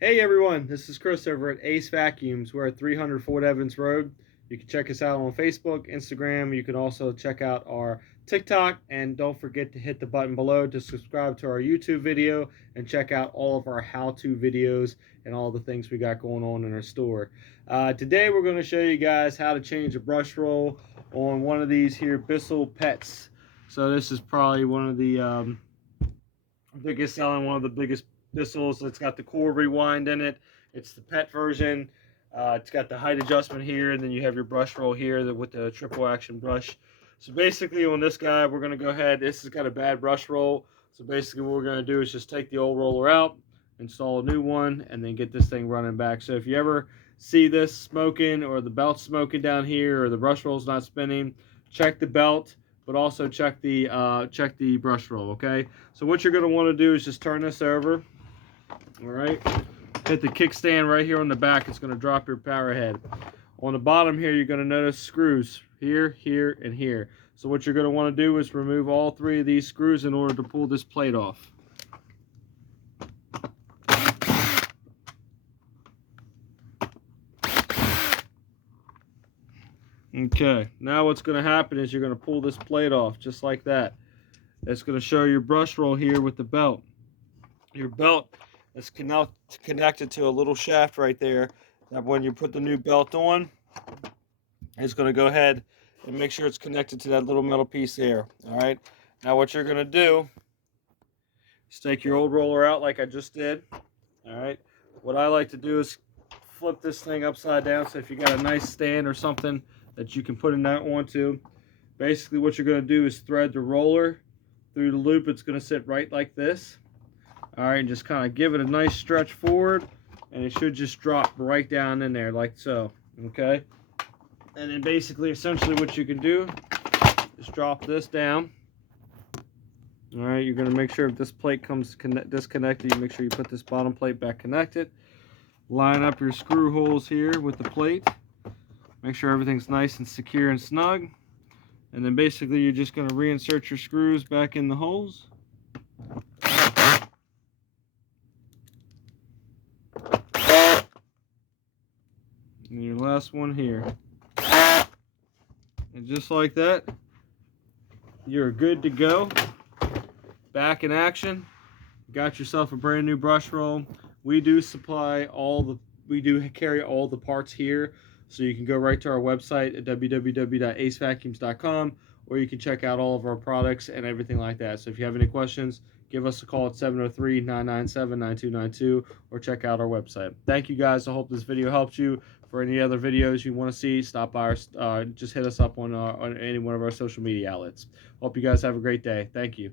Hey everyone, this is Chris over at Acevacuums. We're at 300 Fort Evans Road. You can check us out on Facebook, Instagram. You can also check out our TikTok, and don't forget to hit the button below to subscribe to our YouTube video and check out all of our how-to videos and all the things we got going on in our store. Today we're going to show you guys how to change a brush roll on one of these here Bissell pets. So this is probably one of the biggest selling, one of the biggest Bissells. It's got the core rewind in it. It's the pet version. It's got the height adjustment here, and then you have your brush roll here with the triple action brush. So basically on this guy, we're going to go ahead. This has got a bad brush roll. So basically what we're going to do is just take the old roller out, install a new one, and then get this thing running back. So if you ever see this smoking, or the belt's smoking down here, or the brush roll's not spinning, check the belt, but also check the brush roll. Okay, so what you're going to want to do is just turn this over. All right, hit the kickstand right here on the back. It's going to drop your power head. On the bottom here, you're going to notice screws here, here, and here. So what you're going to want to do is remove all three of these screws in order to pull this plate off. Okay, now what's going to happen is you're going to pull this plate off just like that. It's going to show your brush roll here with the belt. Your belt is connected to a little shaft right there that when you put the new belt on, it's going to go ahead and make sure it's connected to that little metal piece there. All right, now what you're going to do is take your old roller out like I just did. All right, what I like to do is flip this thing upside down, so if you got a nice stand or something that you can put it onto, basically what you're going to do is thread the roller through the loop. It's going to sit right like this. All right, and just kind of give it a nice stretch forward, and it should just drop right down in there like so. Okay, and then basically essentially what you can do is drop this down. All right, you're going to make sure if this plate comes disconnected, you make sure you put this bottom plate back connected. Line up your screw holes here with the plate. Make sure everything's nice and secure and snug. And then basically you're just going to reinsert your screws back in the holes. And your last one here. And just like that, you're good to go. Back in action. Got yourself a brand new brush roll. We do carry all the parts here. So you can go right to our website at www.acevacuums.com, or you can check out all of our products and everything like that. So if you have any questions, give us a call at 703-997-9292, or check out our website. Thank you guys. I hope this video helped you. For any other videos you want to see, stop by just hit us up on any one of our social media outlets. Hope you guys have a great day. Thank you.